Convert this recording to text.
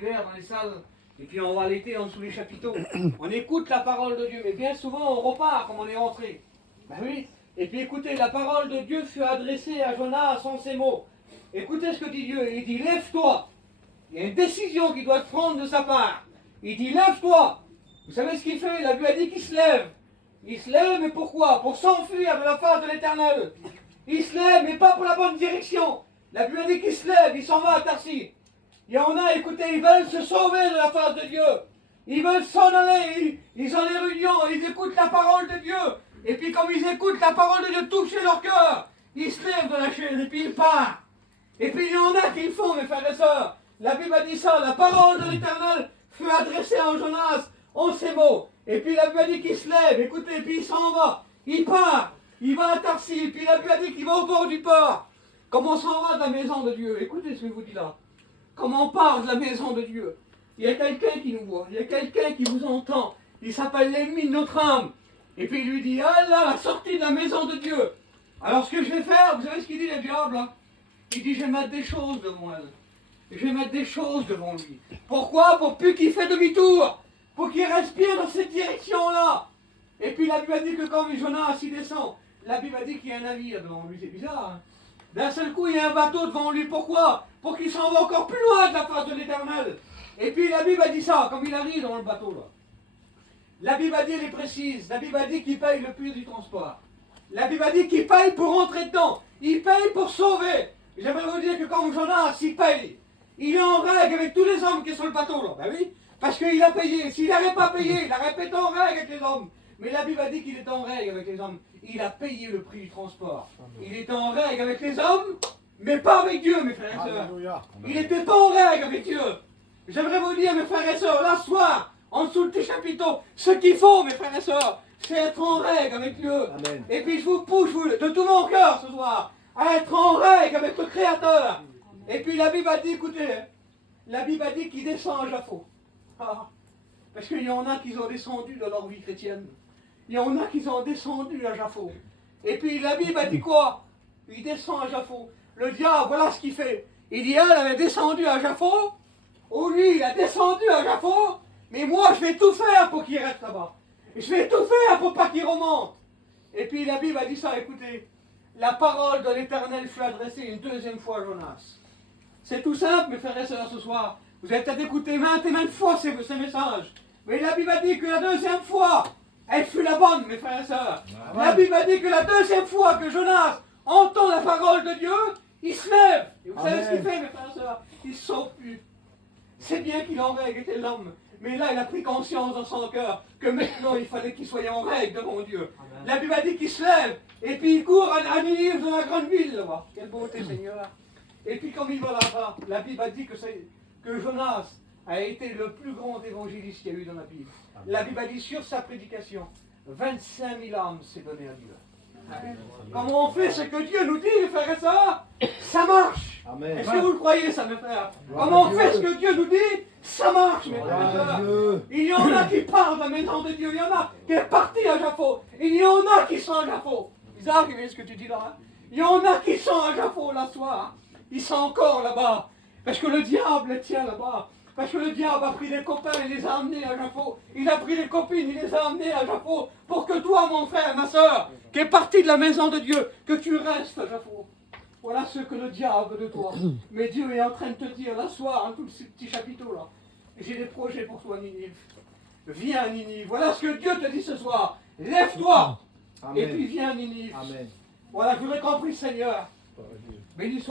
Dans les salles, et puis on va l'été en dessous les chapiteaux. On écoute la parole de Dieu, mais bien souvent on repart comme on est rentré. Ben oui. Et puis écoutez, la parole de Dieu fut adressée à Jonas en ces mots. Écoutez ce que dit Dieu. Il dit, lève-toi. Il y a une décision qui doit être prendre de sa part. Il dit, lève-toi. Vous savez ce qu'il fait? La Bible a dit qu'il se lève. Il se lève, mais pourquoi? Pour s'enfuir de la face de l'Éternel. Il se lève, mais pas pour la bonne direction. La Bible a dit qu'il se lève, il s'en va à Tarsis. Il y en a, écoutez, ils veulent se sauver de la face de Dieu. Ils veulent s'en aller. Ils ont les réunions, ils écoutent la parole de Dieu. Et puis comme ils écoutent la parole de Dieu toucher leur cœur, ils se lèvent de la chaise et puis ils partent. Et puis il y en a qui le font, mes frères et sœurs. La Bible a dit ça, la parole de l'Éternel fut adressée à Jonas en ces mots. Et puis la Bible a dit qu'il se lève, écoutez, et puis il s'en va. Il part, il va à Tarsis. Puis la Bible a dit qu'il va au bord du port. Comment on s'en va de la maison de Dieu? Écoutez ce que je vous dis là. Comment on parle de la maison de Dieu? Il y a quelqu'un qui nous voit, il y a quelqu'un qui vous entend. Il s'appelle l'ennemi de notre âme. Et puis il lui dit, ah là, la sortie de la maison de Dieu. Alors ce que je vais faire, vous savez ce qu'il dit le diable là? Il dit, je vais mettre des choses devant elle. Je vais mettre des choses devant lui. Pourquoi? Pour plus qu'il fait demi-tour. Pour qu'il respire dans cette direction-là. Et puis la Bible a dit que quand Jonas y descend, la Bible a dit qu'il y a un navire devant lui. C'est bizarre, hein? D'un seul coup, il y a un bateau devant lui. Pourquoi? Pour qu'il s'en va encore plus loin de la face de l'Éternel. Et puis la Bible a dit ça, comme il arrive dans le bateau là. La Bible a dit, elle est précise. La Bible a dit qu'il paye le prix du transport. La Bible a dit qu'il paye pour rentrer dedans. Il paye pour sauver. J'aimerais vous dire que quand Jonas, il paye, il est en règle avec tous les hommes qui sont sur le bateau là. Ben oui, parce qu'il a payé. S'il n'avait pas payé, il aurait été en règle avec les hommes. Mais la Bible a dit qu'il était en règle avec les hommes. Il a payé le prix du transport. Il était en règle avec les hommes, mais pas avec Dieu, mes frères et sœurs. Il n'était pas en règle avec Dieu. J'aimerais vous dire, mes frères et sœurs, là, ce soir, en dessous de tes chapiteaux, ce qu'il faut, mes frères et sœurs, c'est être en règle avec Dieu. Amen. Et puis je vous pousse de tout mon cœur ce soir à être en règle avec le Créateur. Et puis la Bible a dit, écoutez, la Bible a dit qu'il descend à Jaffo. Parce qu'il y en a qui ont descendu dans leur vie chrétienne. Il y en a qui sont descendus à Jaffo. Et puis la Bible a dit quoi? Il descend à Jaffo. Le diable, voilà ce qu'il fait. Il dit, elle avait descendu à Jaffo. Ou lui, il a descendu à Jaffo. Mais moi, je vais tout faire pour qu'il reste là-bas. Je vais tout faire pour pas qu'il remonte. Et puis la Bible a dit ça, écoutez. La parole de l'Éternel fut adressée une deuxième fois à Jonas. C'est tout simple, mes frères et sœurs, ce soir. Vous avez peut-être écouté maintes et maintes fois ces messages. Mais la Bible a dit que la deuxième fois, elle fut la bonne, mes frères et sœurs. La Bible a dit que la deuxième fois que Jonas entend la parole de Dieu, il se lève. Et vous savez ce qu'il fait, mes frères et sœurs? Il ne se sauve plus. C'est bien qu'il en règle était l'homme. Mais là, il a pris conscience dans son cœur que maintenant, il fallait qu'il soit en règle devant Dieu. Amen. La Bible a dit qu'il se lève. Et puis il court à Ninive dans la grande ville. Là-bas. Quelle beauté, Seigneur. Et puis comme il va là-bas, la Bible a dit que Jonas a été le plus grand évangéliste qu'il y a eu dans la Bible. Amen. La Bible a dit sur sa prédication, 25 000 âmes s'est donné à Dieu. Amen. Comment on fait ce que Dieu nous dit, mes frères et sœurs? Ça marche. Amen. Est-ce que vous le croyez, ça, mes frères? Comment on fait ce que Dieu nous dit? Ça marche, mes frères et sœurs. Il y en a qui parlent de la maison de Dieu. Il y en a qui est parti à Jaffo. Il y en a qui sont à Jaffo. Bizarre, ce que tu dis là. Hein? Il y en a qui sont à Jaffo là soir. Ils sont encore là-bas. Parce que le diable les tient là-bas. Parce que le diable a pris des copains et les a amenés à Jaffo. Il a pris des copines, il les a amenés à Jaffo. Pour que toi, mon frère, ma soeur, qui est parti de la maison de Dieu, que tu restes à Jaffo. Voilà ce que le diable veut de toi. Mais Dieu est en train de te dire, là soir, en tous ces petits chapiteaux là, j'ai des projets pour toi, Ninive. Viens, Ninive. Voilà ce que Dieu te dit ce soir. Lève-toi. Et puis viens, Ninive. Amen. Voilà, je voudrais qu'on prie, Seigneur. Bénis